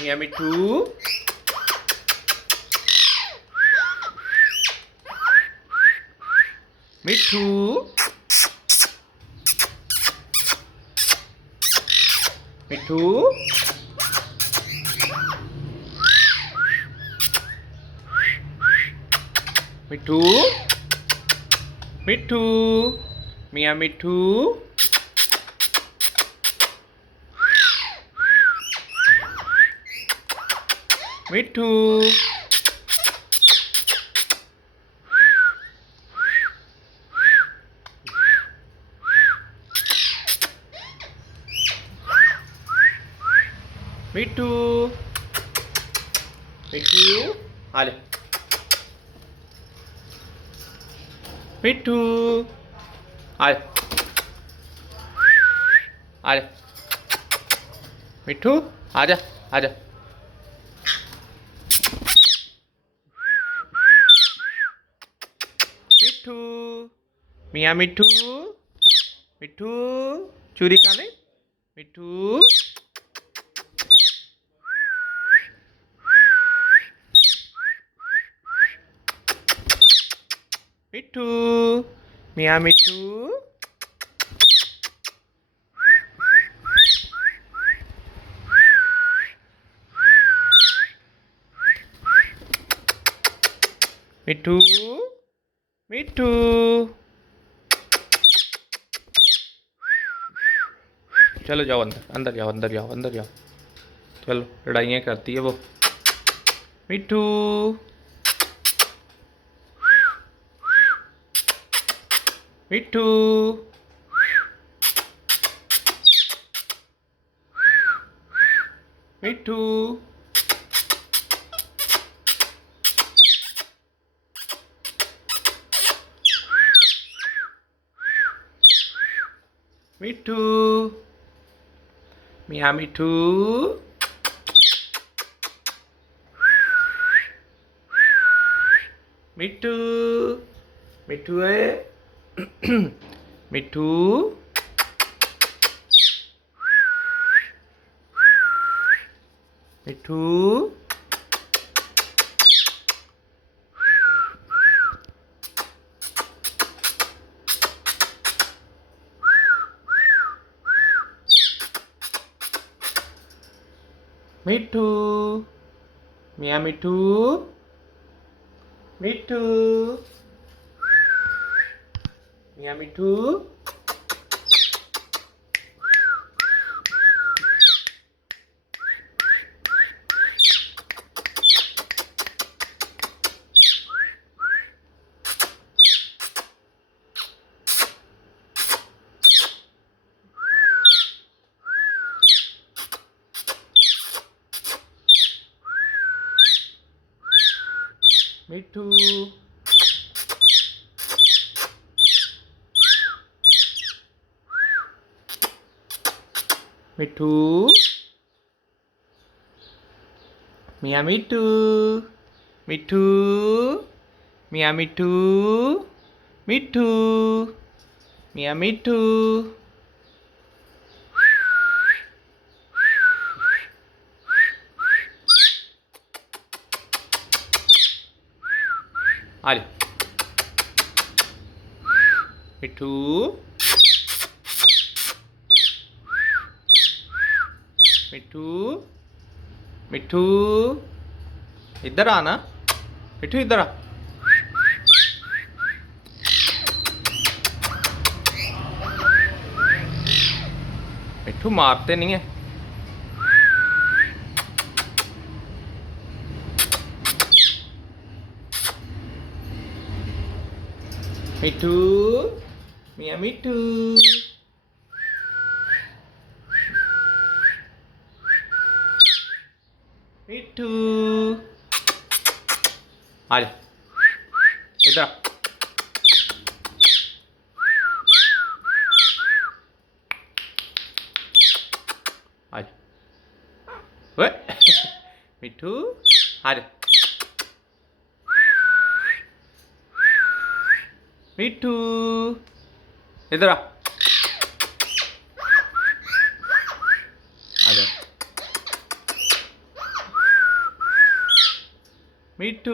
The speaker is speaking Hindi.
मियाँ मिट्ठू। मिट्ठू। मिट्ठू। मिट्ठू। मिट्ठू। मियाँ मिट्ठू। मिट्ठू। मिट्ठू। मिट्ठू। आ ले। मिट्ठू। आ ले। आ ले। मिट्ठू। आजा। आजा। मिट्ठू। मियाँ मिट्ठू। मिट्ठू। चूरी खा ले। मिट्ठू। मिट्ठू। मियाँ मिट्ठू। मिट्ठू। मिट्ठू। चलो जाओ अंदर, अंदर जाओ, अंदर जाओ, अंदर जाओ। चलो लड़ाइयाँ करती है वो। मिट्ठू। मिट्ठू। मिट्ठू। मिट्ठू। मियाँ मिट्ठू। मिट्ठू। मिट्ठू है। मिट्ठू। मिट्ठू। मिट्ठू। मियाँ मिट्ठू। मिट्ठू। मियाँ मिट्ठू। मिट्ठू। मिट्ठू। मियाँ मिट्ठू। मिट्ठू। मियाँ मिट्ठू। मिट्ठू। मियाँ मिट्ठू। आ ले। मिट्ठू। मिट्ठू। मिट्ठू। इधर आना। मिट्ठू इधर आ। मिट्ठू मारते नहीं है। मिट्ठू। मियाँ मिट्ठू। मिट्ठू। आ जा। इधर आ। आ जा। वे। मिट्ठू। आ जा। मिट्ठू। इधर आ। आ जा। मिट्टू